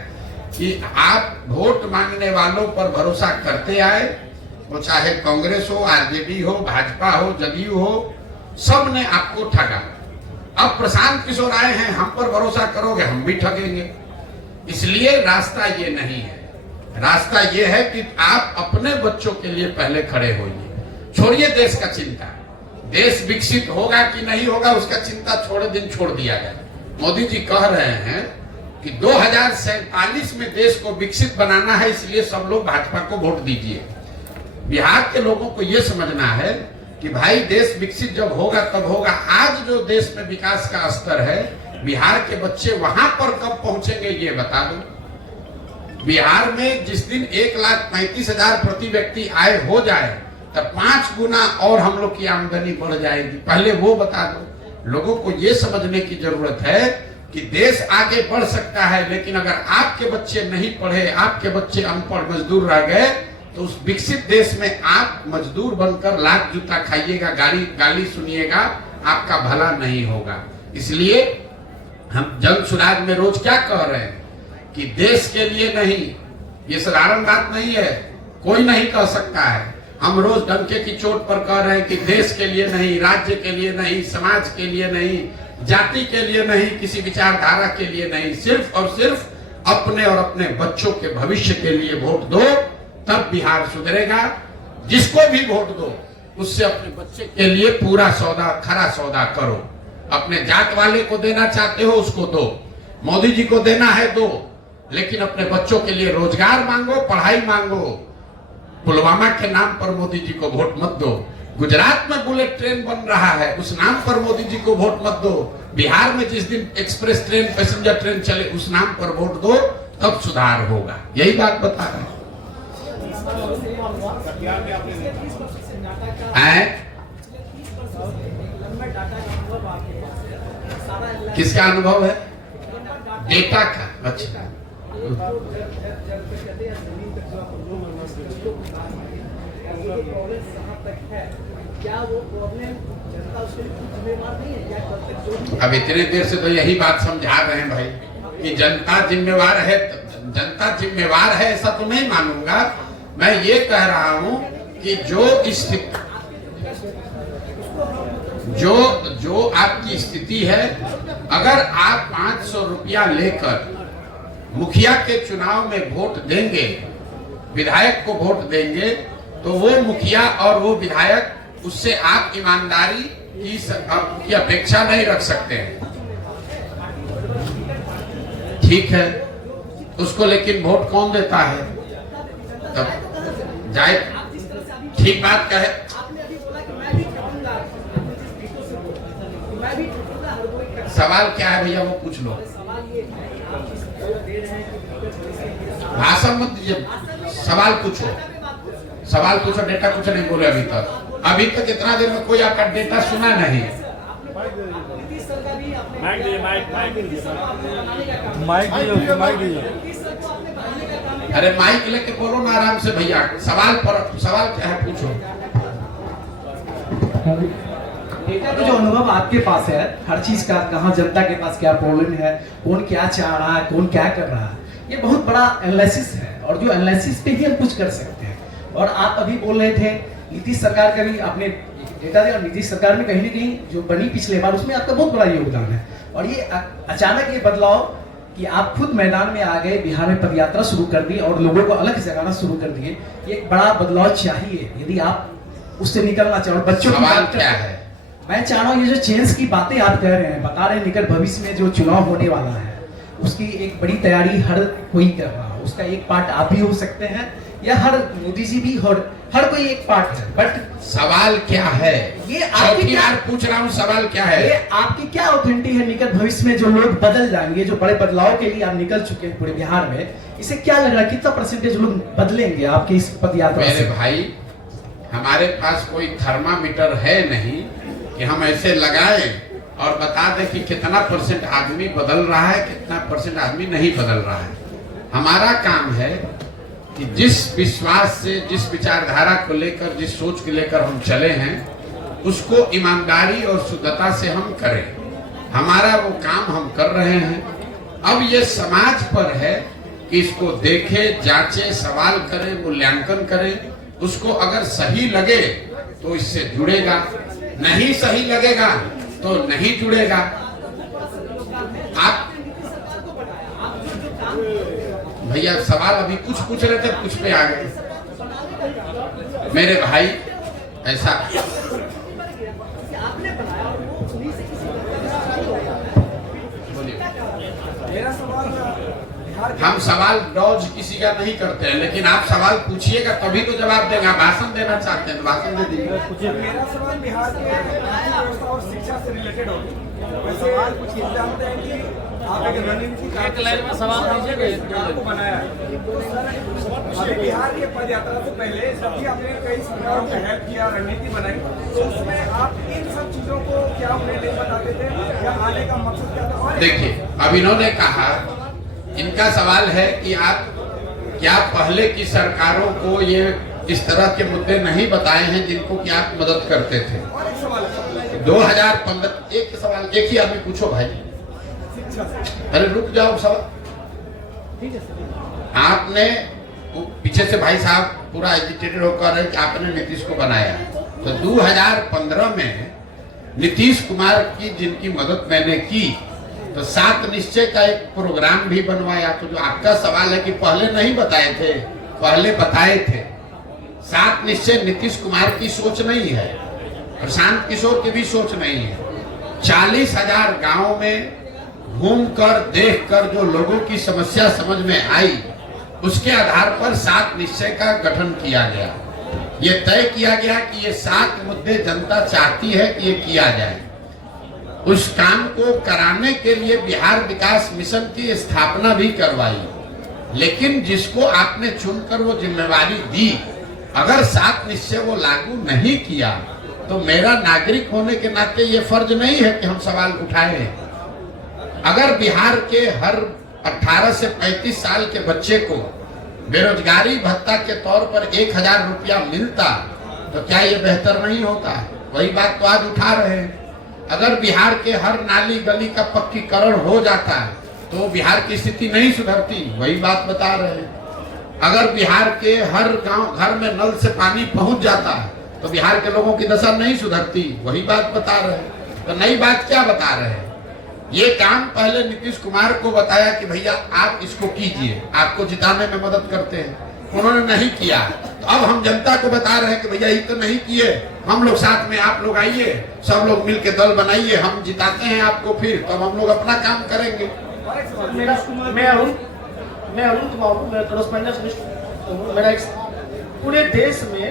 कि आप वोट मांगने वालों पर भरोसा करते आए, वो चाहे कांग्रेस हो, आरजेडी हो, भाजपा हो, जदयू हो, सब ने आपको ठगा। अब प्रशांत किशोर आए हैं, हम पर भरोसा करोगे, हम भी ठगेंगे। इसलिए रास्ता ये नहीं है। रास्ता ये है कि आप अपने बच्चों के लिए पहले खड़े होइए। छोड़िए देश का चिंता, देश विकसित होगा कि नहीं होगा उसका चिंता थोड़े दिन छोड़ दिया गया। मोदी जी कह रहे हैं कि 2047 में देश को विकसित बनाना है, इसलिए सब लोग भाजपा को वोट दीजिए। बिहार के लोगों को यह समझना है कि भाई देश विकसित जब होगा तब होगा। आज जो देश में विकास का स्तर है, बिहार के बच्चे वहां पर कब पहुंचेंगे ये बता दो। बिहार में जिस दिन 1,35,000 प्रति व्यक्ति आय हो जाए तब 5 गुना और हम लोग की आमदनी बढ़ जाएगी। पहले वो बता दो। लोगों को ये समझने की जरूरत है कि देश आगे बढ़ सकता है, लेकिन अगर आपके बच्चे नहीं पढ़े, आपके बच्चे अनपढ़ मजदूर रह गए, तो उस विकसित देश में आप मजदूर बनकर लाख जूता खाइएगा, गाली सुनिएगा, आपका भला नहीं होगा। इसलिए हम जन सुराज में रोज क्या कह रहे हैं कि देश के लिए नहीं, ये साधारण बात नहीं है, कोई नहीं कह सकता है। हम रोज डंके की चोट पर कह रहे हैं कि देश के लिए नहीं, राज्य के लिए नहीं, समाज के लिए नहीं, जाति के लिए नहीं, किसी विचारधारा के लिए नहीं, सिर्फ और सिर्फ अपने और अपने बच्चों के भविष्य के लिए वोट दो, तब बिहार सुधरेगा। जिसको भी वोट दो उससे अपने बच्चे के लिए पूरा सौदा, खरा सौदा करो। अपने जात वाले को देना चाहते हो उसको दो, मोदी जी को देना है दो, लेकिन अपने बच्चों के लिए रोजगार मांगो, पढ़ाई मांगो। पुलवामा के नाम पर मोदी जी को वोट मत दो। गुजरात में बुलेट ट्रेन बन रहा है, उस नाम पर मोदी जी को वोट मत दो। बिहार में जिस दिन एक्सप्रेस ट्रेन, पैसेंजर ट्रेन चले, उस नाम पर वोट दो, तब सुधार होगा। यही बात बता रहे हैं। किसका अनुभव है? डेटा का। अच्छा, अब इतने देर से तो यही बात समझा रहे हैं भाई कि जनता जिम्मेवार है। जनता जिम्मेवार है ऐसा तो नहीं मानूंगा। मैं ये कह रहा हूं कि जो आपकी स्थिति है, अगर आप 500 रुपया लेकर मुखिया के चुनाव में वोट देंगे, विधायक को वोट देंगे, तो वो मुखिया और वो विधायक, उससे आप ईमानदारी की अपेक्षा नहीं रख सकते हैं। ठीक है, उसको लेकिन वोट कौन देता है? तब जाए, ठीक बात कहे। सवाल क्या है भैया, वो पूछ लो। भाषण मत दीजिए, सवाल पूछो। सवाल पूछो, डेटा कुछ नहीं बोले अभी तक। अभी तक इतना देर में कोई आपका डेटा सुना नहीं। अरे माइक लेके बोलो ना आराम से भैया। सवाल क्या है पूछो। डेटा का जो अनुभव आपके पास है हर चीज का, कहाँ जनता के पास क्या प्रॉब्लम है, कौन क्या चाह रहा है, कौन क्या कर रहा है, ये बहुत बड़ा एनालिसिस है। और जो एनालिसिस पे ही हम कुछ कर सकते हैं। और आप अभी बोल रहे थे नीतीश सरकार का भी आपने डेटा दिया, और नीतीश सरकार में कहीं ना कहीं जो बनी पिछले बार, उसमें आपका बहुत बड़ा योगदान है। और ये अचानक ये बदलाव कि आप खुद मैदान में आ गए, बिहार में पदयात्रा शुरू कर दी और लोगों को अलग जगाना शुरू कर दिए, ये एक बड़ा बदलाव चाहिए यदि आप उससे निकलना चाहो। बच्चों की सवाल क्या है? मैं चाह रहा हूँ ये जो चेंज की बातें आप कह रहे हैं, बता रहे हैं निकट भविष्य में जो चुनाव होने वाला है उसकी एक बड़ी तैयारी हर कोई कर रहा है। उसका एक पार्ट आप भी हो सकते हैं, या हर मोदी जी भी, हर कोई एक पार्ट है। बट सवाल क्या है? ये आपकी क्या पूछ रहा हूँ, सवाल क्या है? ये आपकी क्या ऑथेंटिटी है निकट भविष्य में जो लोग बदल जाएंगे, जो बड़े बदलाव के लिए आप निकल चुके हैं पूरे बिहार में, इसे क्या लग रहा है कितना परसेंटेज लोग बदलेंगे आपके इस पदयात्रा से? मेरे भाई, हमारे पास कोई थर्मामीटर है नहीं कि हम ऐसे लगाएं और बता दें कि कितना परसेंट आदमी बदल रहा है, कितना परसेंट आदमी नहीं बदल रहा है। हमारा काम है कि जिस विश्वास से, जिस विचारधारा को लेकर, जिस सोच को लेकर हम चले हैं, उसको ईमानदारी और शुद्धता से हम करें। हमारा वो काम हम कर रहे हैं। अब ये समाज पर है कि इसको देखे, जांचे, सवाल करे, मूल्यांकन करे। उसको अगर सही लगे तो इससे जुड़ेगा, नहीं सही लगेगा तो नहीं जुड़ेगा। आप भैया सवाल अभी कुछ पूछ रहे थे, कुछ पे आ गए। मेरे भाई ऐसा मेरा सवाल हम सवाल डॉज किसी का नहीं करते हैं, लेकिन आप सवाल पूछिएगा तभी तो जवाब देंगे। आप भाषण देना चाहते हैं तो भाषण दे दीजिए। मेरा सवाल बिहार के व्यवस्था और शिक्षा से रिलेटेड होगी। वैसे कुछ जानते हैं कि आप एक रणनीति सवाल को बनाया है, तो सर अभी बिहार के पद यात्रा से पहले जबकि आपने कई सरकारों को हेल्प किया, रणनीति बनाई, तो उसमें आप इन सब चीजों को क्या उन्हें नहीं बताते थे या आने का मकसद क्या था? देखिए, अब इन्होंने कहा, इनका सवाल है कि आप क्या पहले की सरकारों को ये इस तरह के मुद्दे नहीं बताए हैं जिनको कि आप मदद करते थे। और एक सवाल है 2015, एक सवाल एक ही आदमी पूछो भाई। अरे रुक जाओ सवाल। आपने पीछे से भाई साहब पूरा एजिटेटेड होकर है कि आपने नीतीश को बनाया, तो 2015 में नीतीश कुमार की जिनकी मदद मैंने की, तो 7 निश्चय का एक प्रोग्राम भी बनवाया। तो जो आपका सवाल है कि पहले नहीं बताए थे, पहले बताए थे। 7 निश्चय नीतीश कुमार की सोच नहीं है, प्रशांत किशोर की भी सोच नहीं है। 40,000 गांवों में घूमकर देखकर जो लोगों की समस्या समझ में आई, उसके आधार पर 7 निश्चय का गठन किया गया। ये तय किया गया कि ये 7 मुद्दे जनता चाहती है कि ये किया जाए। उस काम को कराने के लिए बिहार विकास मिशन की स्थापना भी करवाई, लेकिन जिसको आपने चुनकर वो जिम्मेवारी दी, अगर 7 निश्चय वो लागू नहीं किया, तो मेरा नागरिक होने के नाते ये फर्ज नहीं है कि हम सवाल उठाएं। अगर बिहार के हर 18 से 35 साल के बच्चे को बेरोजगारी भत्ता के तौर पर 1,000 रुपया मिलता, तो क्या ये बेहतर नहीं होता? वही बात तो आज उठा रहे हैं। अगर बिहार के हर नाली गली का पक्कीकरण हो जाता है, तो बिहार की स्थिति नहीं सुधरती, वही बात बता रहे हैं। अगर बिहार के हर गांव घर में नल से पानी पहुंच जाता है, तो बिहार के लोगों की दशा नहीं सुधरती, वही बात बता रहे हैं। तो नई बात क्या बता रहे हैं? ये काम पहले नीतीश कुमार को बताया कि भैया आप इसको कीजिए, आपको जिताने में मदद करते हैं, उन्होंने नहीं किया। तो अब हम जनता को बता रहे हैं कि भैया ये तो नहीं किए, हम लोग साथ में, आप लोग आइए, सब लोग मिलके दल बनाइए, हम जिताते हैं आपको, फिर तब हम लोग अपना काम करेंगे। मैं अरुण कुमार हूँ, मैं करस्पॉन्डेंस हूँ। मेरा पूरे देश में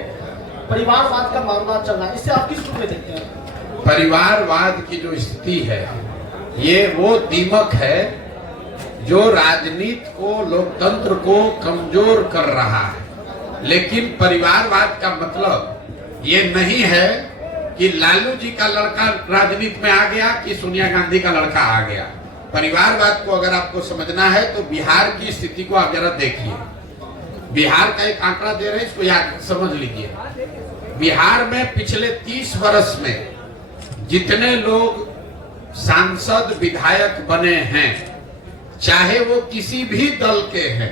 परिवारवाद का मामला चल रहा है, इससे आप किस रूप में देखते हैं? परिवारवाद की जो स्थिति है, ये वो दीमक है जो राजनीति को, लोकतंत्र को कमजोर कर रहा है। लेकिन परिवारवाद का मतलब ये नहीं है कि लालू जी का लड़का राजनीति में आ गया कि सोनिया गांधी का लड़का आ गया। परिवारवाद को अगर आपको समझना है तो बिहार की स्थिति को आप जरा देखिए। बिहार का एक आंकड़ा दे रहे हैं, इसको याद समझ लीजिए। बिहार में पिछले 30 वर्ष में जितने लोग सांसद विधायक बने हैं, चाहे वो किसी भी दल के हैं,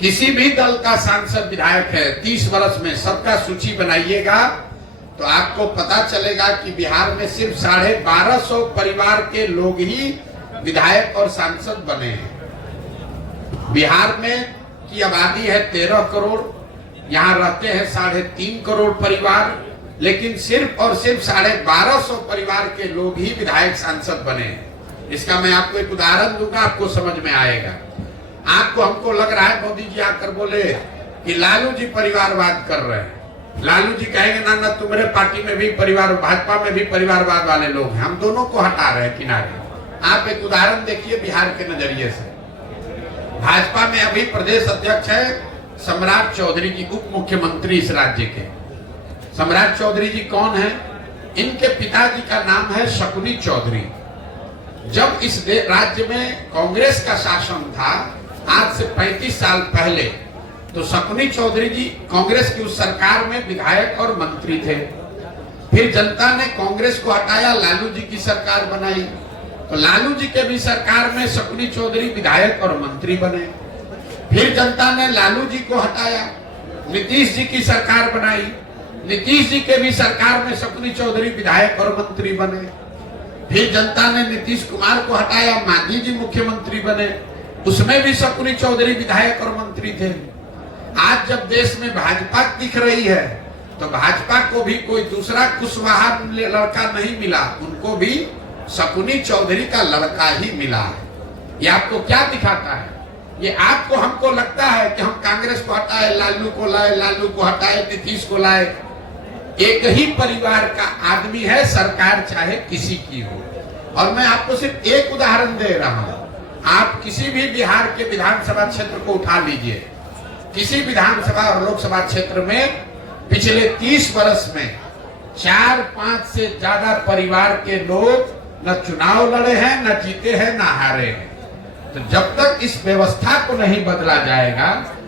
किसी भी दल का सांसद विधायक है 30 वर्ष में, सबका सूची बनाइएगा तो आपको पता चलेगा कि बिहार में सिर्फ 1250 परिवार के लोग ही विधायक और सांसद बने हैं। बिहार में की आबादी है 13 करोड़, यहाँ रहते हैं 3.5 करोड़ परिवार, लेकिन सिर्फ और सिर्फ 1250 परिवार के लोग ही विधायक सांसद बने हैं। इसका मैं आपको एक उदाहरण दूंगा, आपको समझ में आएगा। आपको हमको लग रहा है मोदी जी आकर बोले कि लालू जी परिवारवाद कर रहे हैं, लालू जी कहेंगे ना ना तुम्हारे पार्टी में भी परिवार, भाजपा में भी परिवारवाद वाले लोग हैं, हम दोनों को हटा रहे हैं किनारे। आप एक उदाहरण देखिए बिहार के नजरिए से। भाजपा में अभी प्रदेश अध्यक्ष है सम्राट चौधरी जी, उप मुख्यमंत्री इस राज्य के। सम्राट चौधरी जी कौन है? इनके पिताजी का नाम है शकुनी चौधरी। जब इस राज्य में कांग्रेस का शासन था आज से 35 साल पहले, तो शकुनी चौधरी जी कांग्रेस की उस सरकार में विधायक और मंत्री थे। फिर जनता ने कांग्रेस को हटाया, लालू जी की सरकार बनाई, तो लालू जी के भी सरकार में शकुनी चौधरी विधायक और मंत्री बने। फिर जनता ने लालू जी को हटाया, नीतीश जी की सरकार बनाई, नीतीश जी के भी सरकार में शकुनी चौधरी विधायक और मंत्री बने। फिर जनता ने नीतीश कुमार को हटाया, मांझी जी मुख्यमंत्री बने, उसमें भी शकुनी चौधरी विधायक और मंत्री थे। आज जब देश में भाजपा दिख रही है, तो भाजपा को भी कोई दूसरा कुशवाहा लड़का नहीं मिला, उनको भी शकुनी चौधरी का लड़का ही मिला है। ये आपको क्या दिखाता है? ये आपको हमको लगता है कि हम कांग्रेस को हटाए, लालू को लाए, लालू को हटाए, नीतीश को लाए। एक ही परिवार का आदमी है, सरकार चाहे किसी की हो। और मैं आपको सिर्फ एक उदाहरण दे रहा हूं। आप किसी भी बिहार के विधानसभा क्षेत्र को उठा लीजिए, किसी विधानसभा और लोकसभा क्षेत्र में पिछले 30 वर्ष में 4-5 से ज्यादा परिवार के लोग न चुनाव लड़े हैं, न जीते हैं, न हारे हैं। तो जब तक इस व्यवस्था को नहीं बदला जाएगा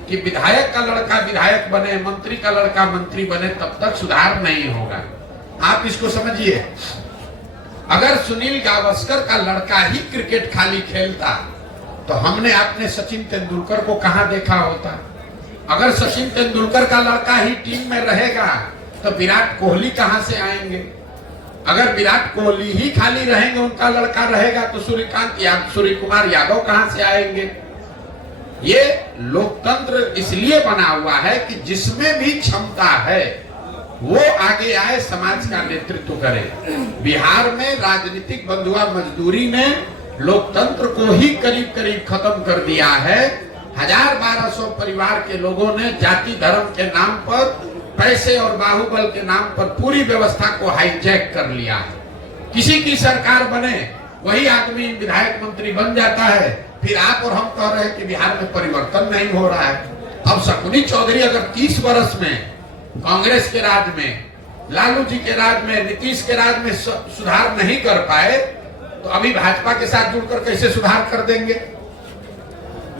कि विधायक का लड़का विधायक बने, मंत्री का लड़का मंत्री बने, तब तक सुधार नहीं होगा। आप इसको समझिए, अगर सुनील गावस्कर का लड़का ही क्रिकेट खाली खेलता तो हमने अपने सचिन तेंदुलकर को कहां देखा होता। अगर सचिन तेंदुलकर का लड़का ही टीम में रहेगा तो विराट कोहली कहां से आएंगे। अगर विराट कोहली ही खाली रहेंगे, उनका लड़का रहेगा, तो सूर्य कुमार यादव कहां से आएंगे। ये लोकतंत्र इसलिए बना हुआ है कि जिसमें भी क्षमता है वो आगे आए, समाज का नेतृत्व करे। बिहार में राजनीतिक बंधुआ मजदूरी ने लोकतंत्र को ही करीब करीब खत्म कर दिया है। 1000-1200 परिवार के लोगों ने जाति धर्म के नाम पर, पैसे और बाहुबल के नाम पर पूरी व्यवस्था को हाईजैक कर लिया है। किसी की सरकार बने, वही आदमी विधायक मंत्री बन जाता है। फिर आप और हम कह रहे हैं कि बिहार में परिवर्तन नहीं हो रहा है। अब शकुनी चौधरी अगर 30 वर्ष में कांग्रेस के राज में, लालू जी के राज में, नीतीश के राज में सुधार नहीं कर पाए, तो अभी भाजपा के साथ जुड़कर कैसे सुधार कर देंगे।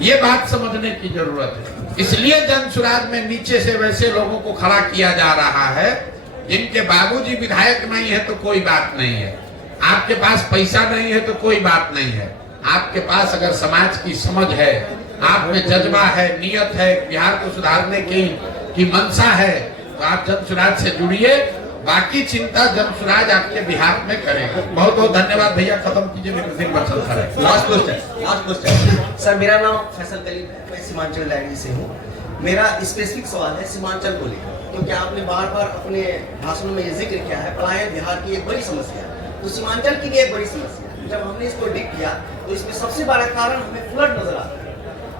ये बात समझने की जरूरत है। इसलिए जन सुराज में नीचे से वैसे लोगों को खड़ा किया जा रहा है जिनके बाबूजी विधायक नहीं है तो कोई बात नहीं है, आपके पास पैसा नहीं है तो कोई बात नहीं है, आपके पास अगर समाज की समझ है, आप में जज्बा है, नियत है, बिहार को सुधारने की मंशा है, तो आप जन सुराज से जुड़िए। बाकी चिंता जन सुराज आपके बिहार में करेगा। बहुत बहुत धन्यवाद भैया, खत्म कीजिए, मेरे दिन बचल करें। लास्ट क्वेश्चन सर, मेरा नाम फैसल कलीम है, मैं सीमांचल डायरी से हूँ। मेरा स्पेसिफिक सवाल है सीमांचल को लेकर, क्योंकि आपने बार बार अपने भाषणों में ये जिक्र किया है पलायन बिहार की एक बड़ी समस्या है, तो सीमांचल की भी एक बड़ी समस्या है। जब हमने इसको डिग किया तो इसमें सबसे बड़ा कारण हमें फ्लड नजर आता है।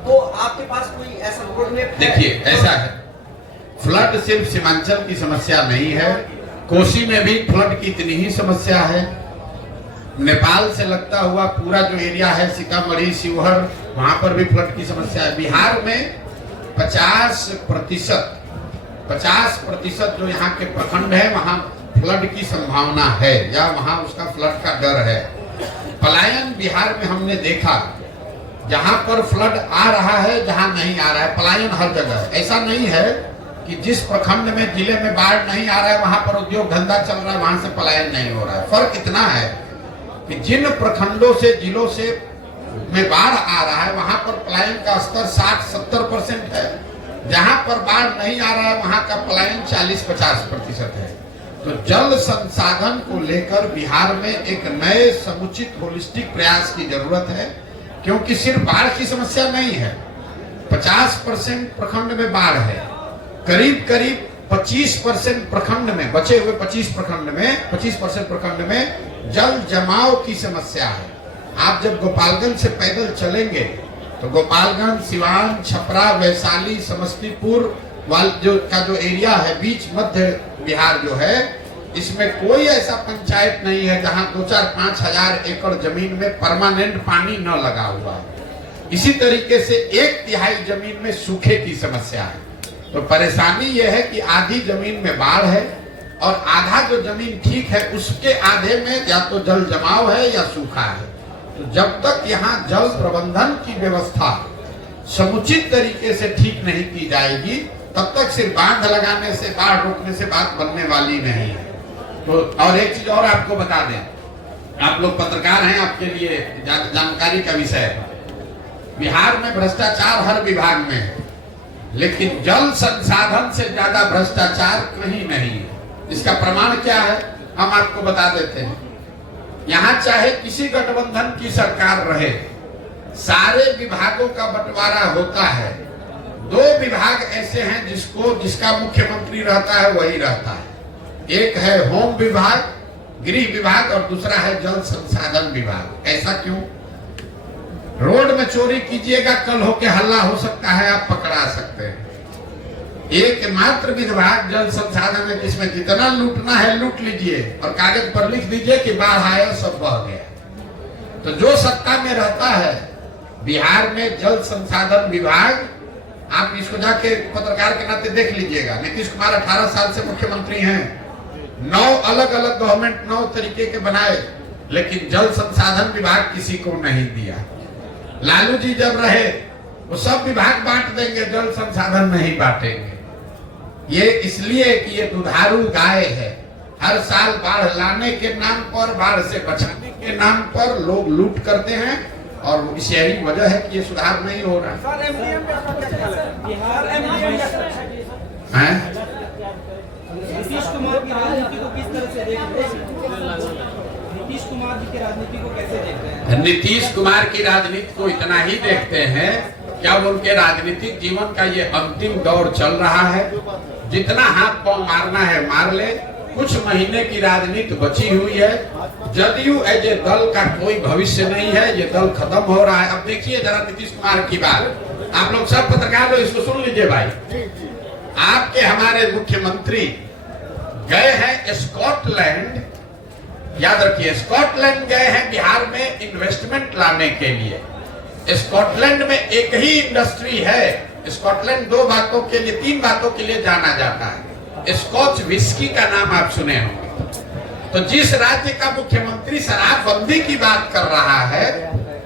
तो आपके पास कोई ऐसा रोड मैप है? देखिए, ऐसा है, फ्लड सिर्फ सीमांचल की समस्या नहीं है, कोसी में भी फ्लड की इतनी ही समस्या है। नेपाल से लगता हुआ पूरा जो एरिया है, सीतामढ़ी, शिवहर, वहां पर भी फ्लड की समस्या है। बिहार में 50% जो यहाँ के प्रखंड है वहां फ्लड की संभावना है, या वहां उसका फ्लड का डर है। पलायन बिहार में हमने देखा, जहां पर फ्लड आ रहा है, जहां नहीं आ रहा है, पलायन हर जगह। ऐसा नहीं है कि जिस प्रखंड में, जिले में बाढ़ नहीं आ रहा है वहां पर उद्योग धंधा चल रहा है, वहां से पलायन नहीं हो रहा है। फर्क इतना है कि जिन प्रखंडों से, जिलों से में बाढ़ आ रहा है वहां पर पलायन का स्तर 60-70% है, जहां पर बाढ़ नहीं आ रहा है वहां का पलायन 40-50% है। तो जल संसाधन को लेकर बिहार में एक नए समुचित होलिस्टिक प्रयास की जरूरत है, क्योंकि सिर्फ बाढ़ की समस्या नहीं है। 50% प्रखंड में बाढ़ है, करीब 25% प्रखंड में, बचे हुए 25% प्रखंड में जल जमाव की समस्या है। आप जब गोपालगंज से पैदल चलेंगे तो गोपालगंज, सिवान, छपरा, वैशाली, समस्तीपुर जो एरिया है, बीच मध्य बिहार जो है, इसमें कोई ऐसा पंचायत नहीं है जहां 2-4-5 हजार एकड़ जमीन में परमानेंट पानी न लगा हुआ है। इसी तरीके से 1/3 जमीन में सूखे की समस्या है। तो परेशानी यह है कि आधी जमीन में बाढ़ है और आधा जो जमीन ठीक है उसके आधे में या तो जल जमाव है या सूखा है। तो जब तक यहाँ जल प्रबंधन की व्यवस्था समुचित तरीके से ठीक नहीं की जाएगी, तब तक सिर्फ बांध लगाने से, बाढ़ रोकने से बात बनने वाली नहीं है। तो और एक चीज और आपको बता दें, आप लोग पत्रकार हैं, आपके लिए जानकारी का विषय है। बिहार में भ्रष्टाचार हर विभाग में है, लेकिन जल संसाधन से ज्यादा भ्रष्टाचार कहीं नहीं है। इसका प्रमाण क्या है, हम आपको बता देते हैं। यहाँ चाहे किसी गठबंधन की सरकार रहे, सारे विभागों का बंटवारा होता है। 2 विभाग ऐसे हैं जिसका मुख्यमंत्री रहता है वही रहता है। एक है होम विभाग, गृह विभाग, और दूसरा है जल संसाधन विभाग। ऐसा क्यों? रोड में चोरी कीजिएगा, कल होके हल्ला हो सकता है, आप पकड़ा सकते हैं। एकमात्र विभाग जल संसाधन है जिसमें जितना लूटना है लूट लीजिए और कागज पर लिख दीजिए कि बाढ़ आया सब बह गया। तो जो सत्ता में रहता है बिहार में जल संसाधन विभाग, आप इसको जाके पत्रकार के नाते देख लीजिएगा। नीतीश कुमार 18 साल से मुख्यमंत्री हैं, 9 अलग अलग गवर्नमेंट 9 तरीके के बनाए, लेकिन जल संसाधन विभाग किसी को नहीं दिया। लालू जी जब रहे वो सब विभाग बांट देंगे, जल संसाधन नहीं बांटेंगे। ये इसलिए कि ये दुधारू गाय है। हर साल बाढ़ लाने के नाम पर, बाढ़ से बचाने के नाम पर लोग लूट करते हैं और इस यही वजह है कि ये सुधार नहीं हो रहा सर, एमडीएम पे आपका क्या ख्याल है? बिहार एमडीएम है। नीतीश कुमार की राजनीति को किस तरह से देखते हैं? नीतीश कुमार जी की राजनीति को कैसे देखते हैं? नीतीश कुमार की राजनीति को इतना ही देखते हैं, क्या उनके राजनीतिक जीवन का ये अंतिम दौर चल रहा है, जितना हाथ पांव मारना है मार ले। कुछ महीने की राजनीति बची हुई है। जदयू एज ए दल का कोई भविष्य नहीं है, ये दल खत्म हो रहा है। अब देखिए जरा नीतीश कुमार की बात, आप लोग सब पत्रकार लोग इसको सुन लीजिए भाई। आपके हमारे मुख्यमंत्री गए हैं स्कॉटलैंड, याद रखिए स्कॉटलैंड गए हैं बिहार में इन्वेस्टमेंट लाने के लिए। स्कॉटलैंड में एक ही इंडस्ट्री है। स्कॉटलैंड 2 बातों के लिए, 3 बातों के लिए जाना जाता है। स्कॉच विस्की का नाम आप सुने होंगे। तो जिस राज्य का मुख्यमंत्री शराबबंदी की बात कर रहा है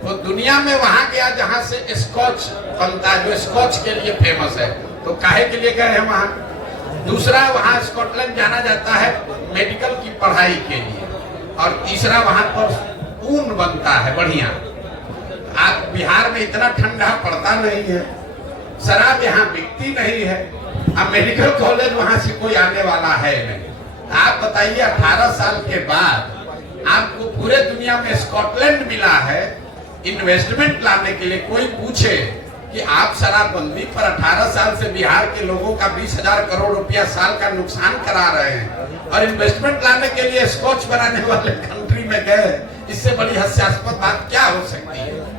वो दुनिया में वहां गया जहां से स्कॉच बनता है, जो स्कॉच के लिए फेमस है। तो काहे के लिए गए हैं वहां। दूसरा, वहां स्कॉटलैंड जाना जाता है मेडिकल की पढ़ाई के लिए। और तीसरा, वहां पर ऊन बनता है बढ़िया। आप बिहार में इतना ठंडा पड़ता नहीं है, शराब यहाँ बिकती नहीं है, अब मेडिकल कॉलेज वहां से कोई आने वाला है नहीं। आप बताइए 18 साल के बाद आपको पूरे दुनिया में स्कॉटलैंड मिला है इन्वेस्टमेंट लाने के लिए। कोई पूछे कि आप शराबबंदी पर 18 साल से बिहार के लोगों का 20,000 करोड़ रुपया साल का नुकसान करा रहे हैं और इन्वेस्टमेंट लाने के लिए स्कॉच बनाने वाले कंट्री में गए, इससे बड़ी हास्यास्पद बात क्या हो सकती है।